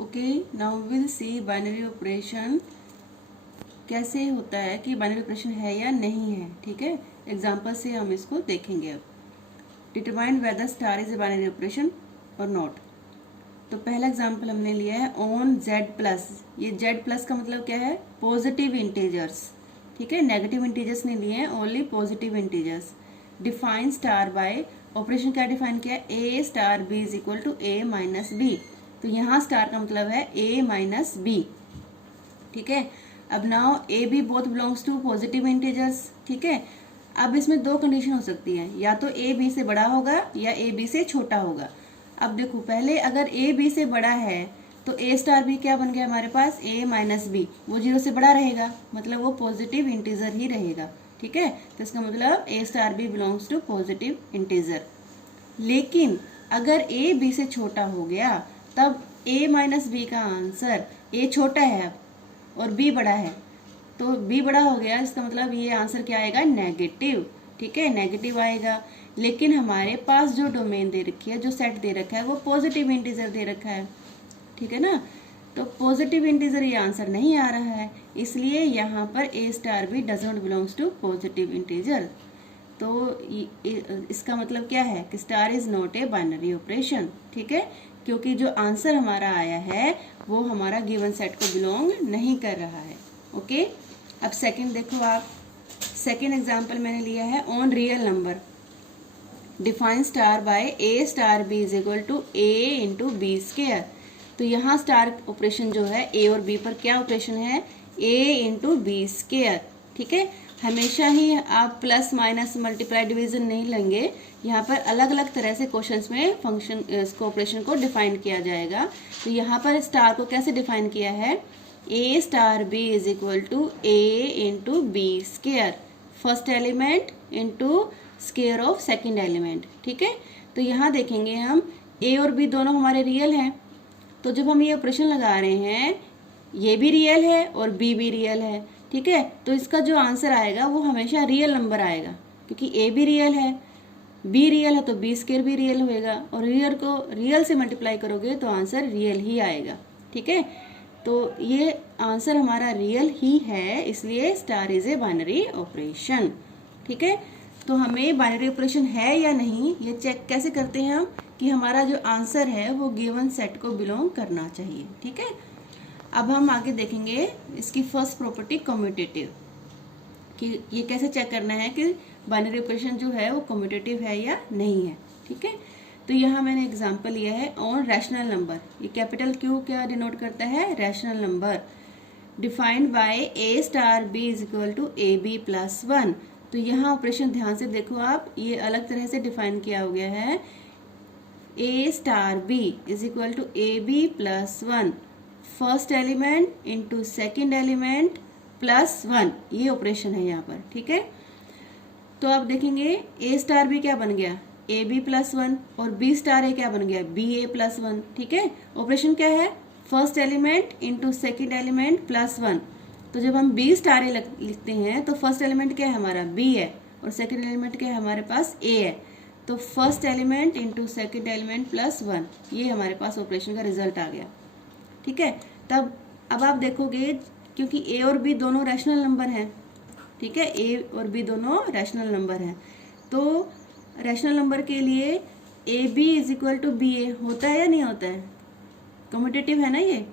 Okay, now will see binary operation कैसे होता है कि बाइनरी ऑपरेशन है या नहीं है। ठीक है, एग्जांपल से हम इसको देखेंगे। अब determine whether star is a binary operation और नॉट। तो पहला एग्जांपल हमने लिया है ऑन जेड प्लस। ये जेड प्लस का मतलब क्या है? Positive integers. ठीक है, नेगेटिव इंटीजर्स नहीं लिए हैं, only positive integers. Define star by, operation क्या डिफाइन किया? A star B is equal to a minus b. तो यहाँ स्टार का मतलब है ए माइनस बी। ठीक है, अब now A B both belongs to positive integers. ठीक है, अब इसमें दो कंडीशन हो सकती है, या तो ए बी से बड़ा होगा या ए बी से छोटा होगा। अब देखो, पहले अगर ए बी से बड़ा है तो ए स्टार बी क्या बन गया हमारे पास? ए माइनस बी। वो जीरो से बड़ा रहेगा, मतलब वो पॉजिटिव इंटीजर ही रहेगा। ठीक है, तो इसका मतलब a star b belongs to positive integer. लेकिन अगर ए बी से छोटा हो गया तब ए माइनस बी का आंसर, ए छोटा है और बी बड़ा है, तो बी बड़ा हो गया, इसका मतलब ये आंसर क्या आएगा? नेगेटिव। ठीक है, नेगेटिव आएगा। लेकिन हमारे पास जो डोमेन दे रखी है, जो सेट दे रखा है, वो पॉजिटिव इंटीजर दे रखा है। ठीक है ना, तो पॉजिटिव इंटीजर ये आंसर नहीं आ रहा है, इसलिए यहाँ पर a star b doesn't belongs to positive integer. तो इसका मतलब क्या है कि star is not a binary operation. ठीक है, क्योंकि जो आंसर हमारा आया है वो हमारा गिवन सेट को बिलोंग नहीं कर रहा है। ओके, अब सेकंड देखो आप। सेकंड एग्जांपल मैंने लिया है on real number. Define star by A star B is equal to A into B square. तो यहाँ स्टार ऑपरेशन जो है ए और बी पर क्या ऑपरेशन है? ए इंटू बी स्केयर। ठीक है, हमेशा ही आप प्लस माइनस मल्टीप्लाई डिवीजन नहीं लेंगे, यहाँ पर अलग अलग तरह से क्वेश्चंस में फंक्शन इसको ऑपरेशन को डिफाइन किया जाएगा। तो यहाँ पर स्टार को कैसे डिफाइन किया है? ए star B is equal to A into B square, first element into square of second element. ठीक है, तो यहाँ देखेंगे हम ए और बी दोनों हमारे रियल हैं, तो जब हम ये ऑपरेशन लगा रहे हैं ये भी रियल है और बी भी रियल है। ठीक है, तो इसका जो आंसर आएगा वो हमेशा रियल नंबर आएगा, क्योंकि ए भी रियल है, बी रियल है, तो बी स्केयर भी रियल होएगा, और रियल को रियल से मल्टीप्लाई करोगे तो आंसर रियल ही आएगा। ठीक है, तो ये आंसर हमारा रियल ही है, इसलिए star is a binary operation. ठीक है, तो हमें बाइनरी ऑपरेशन है या नहीं ये चेक कैसे करते हैं हम, कि हमारा जो आंसर है वो गिवन सेट को बिलोंग करना चाहिए। ठीक है, अब हम आगे देखेंगे इसकी फर्स्ट प्रॉपर्टी कम्यूटेटिव, कि ये कैसे चेक करना है कि बाइनरी ऑपरेशन जो है वो कम्यूटेटिव है या नहीं है। ठीक है, तो यहाँ मैंने एग्जांपल लिया है ऑन रैशनल नंबर। ये कैपिटल क्यू क्या डिनोट करता है? Rational number. Defined by A star B is equal to A B plus one. तो यहाँ ऑपरेशन ध्यान से देखो आप, ये अलग तरह से डिफाइन किया हो गया है। ए star B is equal to A B plus one, first element into second element plus one, ये ऑपरेशन है यहाँ पर। ठीक है, तो आप देखेंगे ए स्टार बी क्या बन गया? ए बी प्लस वन, और बी स्टार ए क्या बन गया? B A plus one. ठीक है, ऑपरेशन क्या है? First element into second element plus one. तो जब हम बी स्टार ए लिखते हैं तो फर्स्ट एलिमेंट क्या है हमारा? बी है, और सेकेंड एलिमेंट क्या है हमारे पास? ए है। तो first element into second element plus one, ये हमारे पास ऑपरेशन का रिजल्ट आ गया। ठीक है, तब अब आप देखोगे क्योंकि ए और बी दोनों रैशनल नंबर हैं। ठीक है, ए और बी दोनों रैशनल नंबर हैं, तो रैशनल नंबर के लिए A B is equal to B A होता है या नहीं होता है? कम्यूटेटिव है ना ये।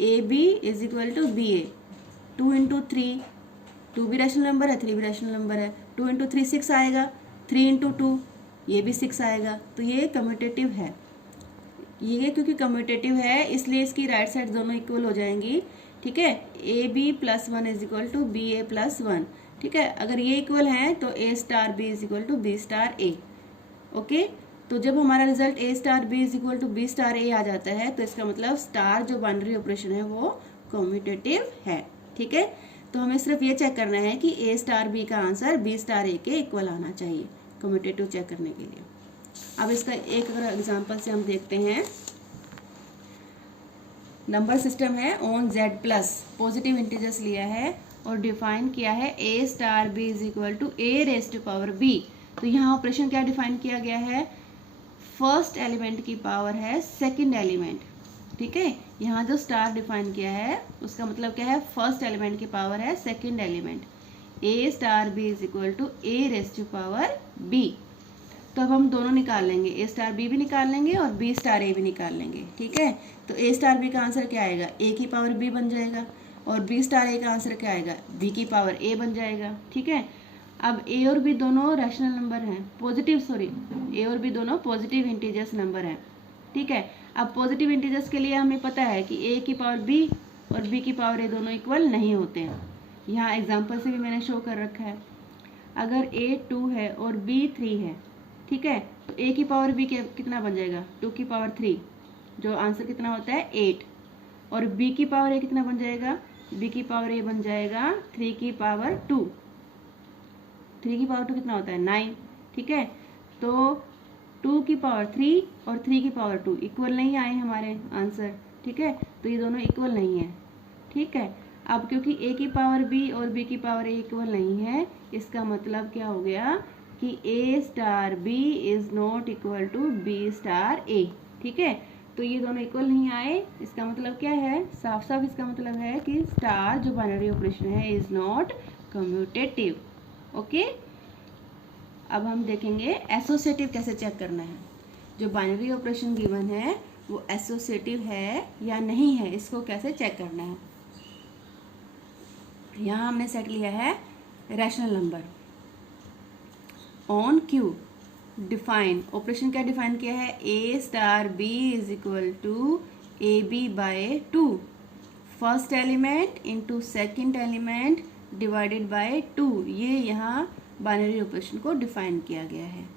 A B is equal to B A, two into three, two भी रैशनल नंबर है, थ्री भी रैशनल नंबर है, टू इंटू थ्री सिक्स आएगा, थ्री इंटू टू ये भी सिक्स आएगा, तो ये कम्यूटेटिव है। ये क्योंकि कम्यूटेटिव है इसलिए इसकी राइट साइड दोनों इक्वल हो जाएंगी। ठीक है, A B plus one is equal to B A plus one. ठीक है, अगर ये इक्वल है तो A star B is equal to B star A. Okay, तो जब हमारा result A star B is equal to B star A आ जाता है तो इसका मतलब स्टार जो बाइनरी ऑपरेशन है वो कम्यूटेटिव है। ठीक है, तो हमें सिर्फ ये चेक करना है कि ए स्टार बी का आंसर बी स्टार ए के इक्वल आना चाहिए कम्यूटेटिव चेक करने के लिए। अब इसका एक अगर एग्जांपल से हम देखते हैं, नंबर सिस्टम है on Z plus, positive integers लिया है और डिफाइन किया है ए star B is equal to A raise to power B. तो यहाँ ऑपरेशन क्या डिफाइन किया गया है? फर्स्ट एलिमेंट की पावर है सेकंड एलिमेंट। ठीक है, यहाँ जो स्टार डिफाइन किया है उसका मतलब क्या है, फर्स्ट एलिमेंट की पावर है second element, A star B is equal to A raise to power B. तो अब हम दोनों निकाल लेंगे, ए स्टार बी भी निकाल लेंगे और बी स्टार ए भी निकाल लेंगे। ठीक है, तो ए स्टार बी का आंसर क्या आएगा, ए की पावर बी बन जाएगा, और बी स्टार ए का आंसर क्या आएगा, बी की पावर ए बन जाएगा। ठीक है, अब ए और बी दोनों रैशनल नंबर हैं, ए और बी दोनों पॉजिटिव इंटीजर्स नंबर हैं। ठीक है, अब पॉजिटिव इंटीजर्स के लिए हमें पता है कि ए की पावर बी और बी की पावर ए दोनों इक्वल नहीं होते हैं। यहाँ एग्जाम्पल से भी मैंने शो कर रखा है, अगर ए 2 है और बी 3 है, ठीक है, तो ए की पावर बी कितना बन जाएगा, 2 की पावर 3, जो आंसर कितना होता है 8, और बी की पावर ए कितना बन जाएगा, बी की पावर ए बन जाएगा 3 की पावर 2, 3 की पावर 2 कितना होता है 9। ठीक है, तो 2 की पावर 3 और 3 की पावर 2 इक्वल नहीं आए हमारे आंसर। ठीक है, तो ये दोनों इक्वल नहीं है। ठीक है, अब क्योंकि ए की पावर बी और बी की पावर ए इक्वल नहीं है, इसका मतलब क्या हो गया कि A star B is not equal to B star A. ठीक है, तो ये दोनों इक्वल नहीं आए, इसका मतलब क्या है, साफ साफ इसका मतलब है कि स्टार जो बाइनरी ऑपरेशन है इज नॉट कम्यूटेटिव। ओके, अब हम देखेंगे एसोसिएटिव कैसे चेक करना है। जो बाइनरी ऑपरेशन गिवन है वो एसोसिएटिव है या नहीं है, इसको कैसे चेक करना है। यहाँ हमने सेट लिया है rational number on Q, define operation क्या डिफाइन किया है, ए star B is equal to A B by 2, first element into second element divided by 2। ये यहाँ बाइनरी ऑपरेशन को डिफाइन किया गया है।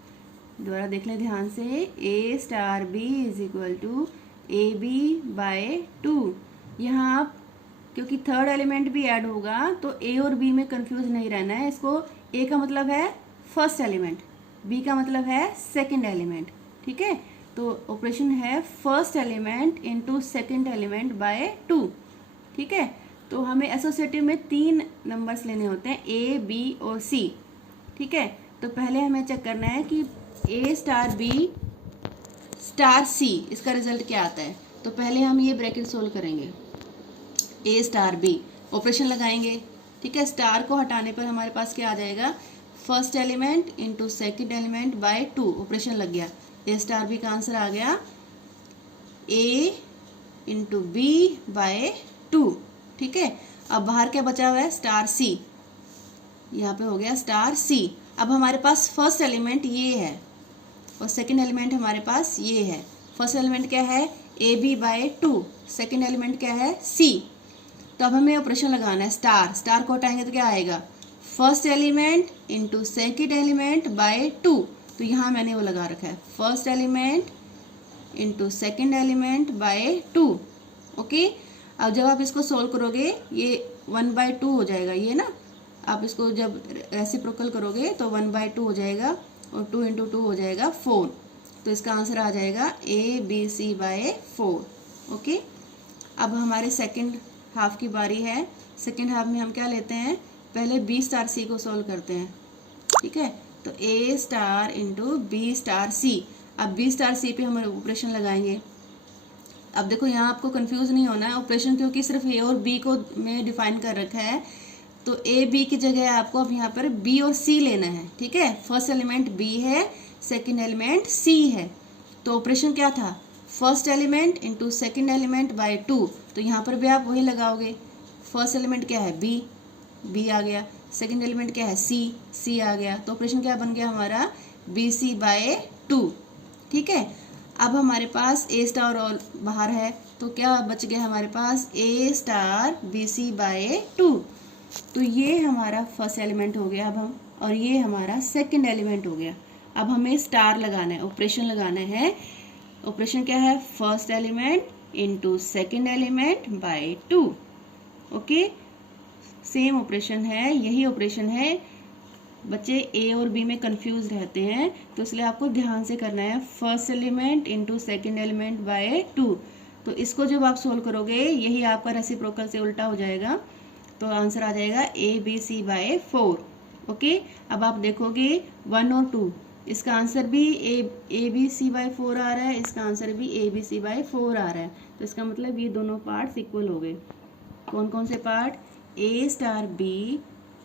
दोबारा देख लें ध्यान से, A star B is equal to A B by 2। यहाँ आप क्योंकि थर्ड एलिमेंट भी ऐड होगा तो ए और बी में कंफ्यूज नहीं रहना है। इसको ए का मतलब है फर्स्ट एलिमेंट, बी का मतलब है सेकंड एलिमेंट। ठीक है, तो ऑपरेशन है first element into second element by 2। ठीक है, तो हमें एसोसिएटिव में 3 नंबर्स लेने होते हैं, ए बी और सी। ठीक है, तो पहले हमें चेक करना है कि ए स्टार बी स्टार सी इसका रिजल्ट क्या आता है। तो पहले हम ये ब्रैकेट सोल्व करेंगे, ए स्टार बी ऑपरेशन लगाएंगे। ठीक है, स्टार को हटाने पर हमारे पास क्या आ जाएगा, first element into second element by 2, operation लग गया, ए स्टार बी का आंसर आ गया ए इंटू बी बाय 2। ठीक है, अब बाहर क्या बचा हुआ है, स्टार सी, यहाँ पे हो गया स्टार सी। अब हमारे पास फर्स्ट एलिमेंट ये है और सेकंड एलिमेंट हमारे पास ये है। फर्स्ट एलिमेंट क्या है, A B by 2, second element क्या है, सी। तो अब हमें ऑपरेशन लगाना है स्टार, स्टार को हटाएंगे तो क्या आएगा, first element into second element by 2। तो यहाँ मैंने वो लगा रखा है, first element into second element by 2। Okay, अब जब आप इसको सोल्व करोगे ये 1/2 हो जाएगा, ये ना, आप इसको जब रेसिप्रोकल करोगे तो 1/2 हो जाएगा और 2 इंटू 2 हो जाएगा 4। तो इसका आंसर आ जाएगा A B C by 4। Okay, अब हमारे सेकंड हाफ की बारी है। सेकंड हाफ में हम क्या लेते हैं, पहले बी स्टार सी को सॉल्व करते हैं। ठीक है, तो A star into B star सी। अब बी स्टार सी पे हम ऑपरेशन लगाएंगे। अब देखो यहाँ आपको कंफ्यूज नहीं होना है ऑपरेशन, क्योंकि सिर्फ ए और बी को में डिफाइन कर रखा है, तो ए बी की जगह आपको अब यहाँ पर बी और सी लेना है। ठीक है, फर्स्ट एलिमेंट बी है, सेकंड एलिमेंट सी है, तो ऑपरेशन क्या था, first element into second element by 2। तो यहाँ पर भी आप वही लगाओगे, फर्स्ट एलिमेंट क्या है बी, बी आ गया, सेकेंड एलिमेंट क्या है सी, सी आ गया। तो ऑपरेशन क्या बन गया हमारा, बी सी बाय 2। ठीक है, अब हमारे पास ए स्टार और बाहर है, तो क्या बच गया हमारे पास, ए स्टार बी सी बाय 2। तो ये हमारा फर्स्ट एलिमेंट हो गया अब हम, और ये हमारा सेकंड एलिमेंट हो गया। अब हमें स्टार लगाना है, ऑपरेशन लगाना है। ऑपरेशन क्या है, first element into second element by 2। Okay, same operation है, यही ऑपरेशन है। बच्चे ए और बी में कंफ्यूज रहते हैं, तो इसलिए आपको ध्यान से करना है, first element into second element by 2। तो इसको जब आप सोल्व करोगे यही आपका रेसिप्रोकल से उल्टा हो जाएगा, तो आंसर आ जाएगा A B C by 4। Okay, अब आप देखोगे 1 और 2 इसका आंसर भी ए बी सी बाई 4 आ रहा है, इसका आंसर भी ए बी सी बाई 4 आ रहा है। तो इसका मतलब ये दोनों पार्ट्स इक्वल हो गए। कौन कौन से part? A star B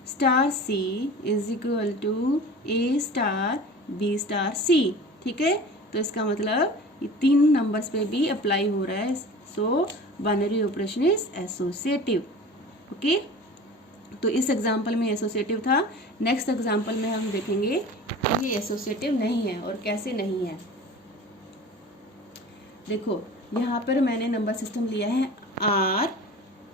star C is equal to A star B star C. ठीक है, तो इसका मतलब ये 3 नंबर्स पे भी अप्लाई हो रहा है। सो binary operation is associative. Okay, तो इस एग्जाम्पल में एसोसिएटिव था। नेक्स्ट एग्जाम्पल में हम देखेंगे कि ये एसोसिएटिव नहीं है और कैसे नहीं है। देखो यहाँ पर मैंने नंबर सिस्टम लिया है आर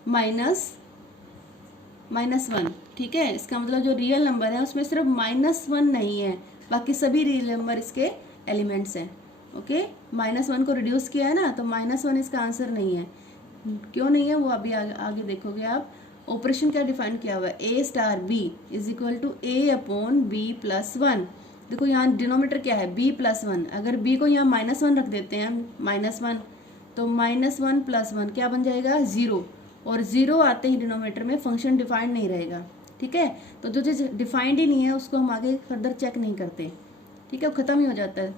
-1। ठीक है, इसका मतलब जो रियल नंबर है उसमें सिर्फ -1 नहीं है, बाकी सभी रियल नंबर इसके एलिमेंट्स हैं। ओके, -1 को रिड्यूस किया है ना, तो -1 इसका आंसर नहीं है। क्यों नहीं है वो अभी आगे देखोगे आप। ऑपरेशन क्या डिफाइन किया हुआ है? ए star B is equal to A upon B plus 1। देखो यहाँ डिनोमीटर क्या है? b plus 1। अगर b को यहाँ -1 रख देते हैं हम, -1, तो -1 प्लस 1 क्या बन जाएगा? 0। और 0 आते ही डिनोमीटर में फंक्शन डिफाइंड नहीं रहेगा। ठीक है, तो जो चीज़ डिफाइंड ही नहीं है उसको हम आगे फर्दर चेक नहीं करते। ठीक है, वो खत्म ही हो जाता है।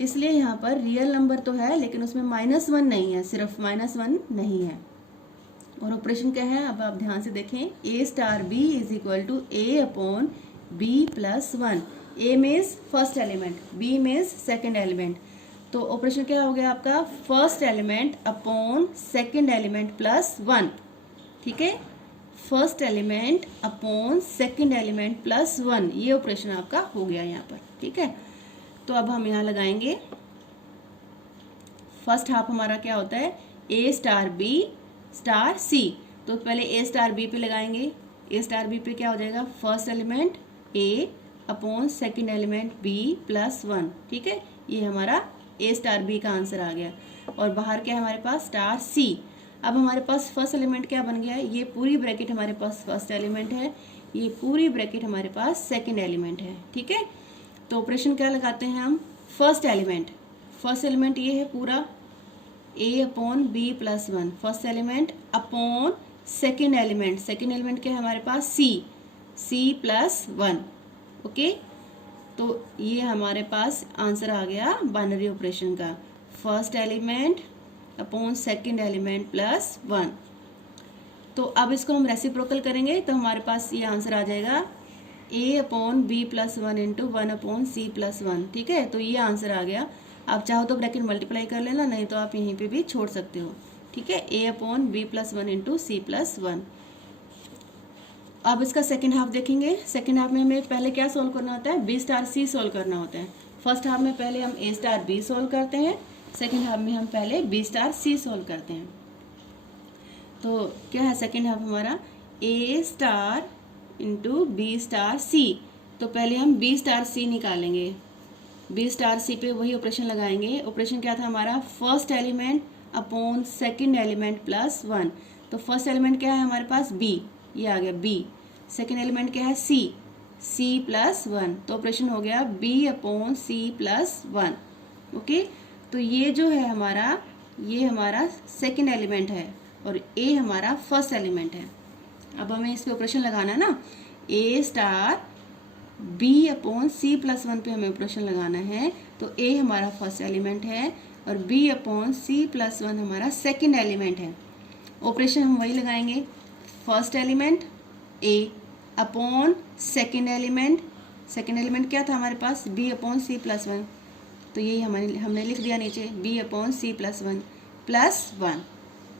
इसलिए यहाँ पर रियल नंबर तो है लेकिन उसमें -1 नहीं है, सिर्फ -1 नहीं है। और ऑपरेशन क्या है अब आप ध्यान से देखें। A star B is equal to A upon B plus 1। A means first element, B means second element. तो ऑपरेशन क्या हो गया आपका? First element upon second element plus 1। ठीक है, first element upon second element plus 1, ये operation आपका हो गया यहाँ पर। ठीक है, तो अब हम यहाँ लगाएंगे फर्स्ट हाफ हमारा क्या होता है? ए स्टार बी स्टार सी। तो पहले ए स्टार बी पे लगाएंगे। ए स्टार बी पे क्या हो जाएगा? First element A upon second element B plus 1। ठीक है, ये हमारा ए स्टार बी का आंसर आ गया। और बाहर क्या है हमारे पास? Star c. अब हमारे पास फर्स्ट एलिमेंट क्या बन गया है? ये पूरी ब्रैकेट हमारे पास फर्स्ट एलिमेंट है, ये पूरी ब्रैकेट हमारे पास सेकेंड एलिमेंट है। ठीक है, तो ऑपरेशन क्या लगाते हैं हम? फर्स्ट एलिमेंट ये है पूरा A upon B plus 1, first element upon second element क्या है हमारे पास? सी प्लस 1। ओके, तो ये हमारे पास आंसर आ गया बाइनरी ऑपरेशन का, first element upon second element plus 1। तो अब इसको हम रेसिप्रोकल करेंगे तो हमारे पास ये आंसर आ जाएगा a upon B plus 1 into 1 upon C plus 1। ठीक है, तो ये आंसर आ गया। आप चाहो तो ब्रैकेट मल्टीप्लाई कर लेना, नहीं तो आप यहीं पे भी छोड़ सकते हो। ठीक है, a upon B plus 1 into C plus 1। अब इसका सेकेंड हाफ देखेंगे। सेकेंड हाफ में हमें पहले क्या सोल्व करना होता है? बी स्टार सी सोल्व करना होता है। फर्स्ट हाफ में पहले हम ए स्टार बी सोल्व करते हैं, सेकेंड हाफ में हम पहले बी स्टार सी सोल्व करते हैं। तो क्या है सेकेंड हाफ हमारा? A star into B star सी। तो पहले हम बी स्टार सी निकालेंगे। बी स्टार सी पे वही ऑपरेशन लगाएंगे। ऑपरेशन क्या था हमारा? First element upon second element plus 1। तो फर्स्ट एलिमेंट क्या है हमारे पास? बी, ये आ गया बी। सेकेंड एलिमेंट क्या है? C plus 1। तो ऑपरेशन हो गया B upon C plus 1। Okay, तो ये जो है हमारा, ये हमारा सेकेंड एलिमेंट है और ए हमारा फर्स्ट एलिमेंट है। अब हमें इस पे ऑपरेशन लगाना है ना, A star B upon C plus 1 पे हमें ऑपरेशन लगाना है। तो ए हमारा फर्स्ट एलिमेंट है और बी अपॉन सी प्लस 1 हमारा सेकेंड एलिमेंट है। ऑपरेशन हम वही लगाएंगे, first element A upon second element क्या था हमारे पास? B upon C plus 1। तो यही हमने लिख दिया नीचे, B upon C plus 1 plus 1।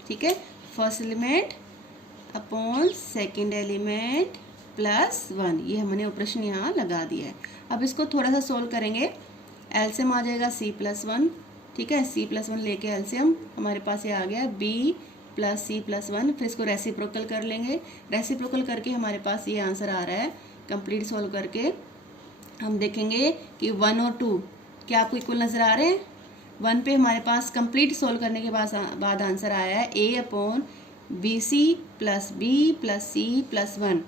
ठीक है, first element upon second element plus 1, ये हमने ऑपरेशन यहाँ लगा दिया है। अब इसको थोड़ा सा सोल्व करेंगे। एलसीएम आ जाएगा सी प्लस 1। ठीक है, सी प्लस 1 लेके एलसीएम हमारे पास ये आ गया बी प्लस सी प्लस 1। फिर इसको रेसिप्रोकल कर लेंगे। रेसिप्रोकल करके हमारे पास ये आंसर आ रहा है। कंप्लीट सोल्व करके हम देखेंगे कि 1 और 2 क्या आपको इक्वल नज़र आ रहे हैं? 1 पे हमारे पास कंप्लीट सोल्व करने के बाद आंसर आया है A upon B C plus C plus 1।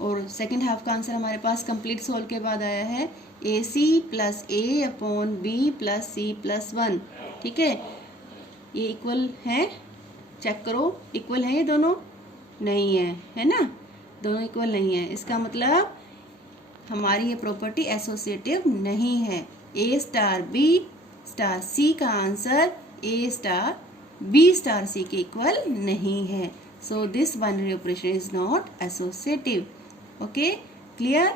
और सेकेंड हाफ का आंसर हमारे पास कंप्लीट सोल्व के बाद आया है A C plus A upon B plus C plus 1। ठीक है, ये इक्वल है, चेक करो इक्वल है ये दोनों? नहीं है, है ना, दोनों इक्वल नहीं है। इसका मतलब हमारी ये प्रॉपर्टी एसोसिएटिव नहीं है। ए स्टार बी स्टार सी का answer A star B star C के इक्वल नहीं है। So this binary operation is not associative. Okay, clear?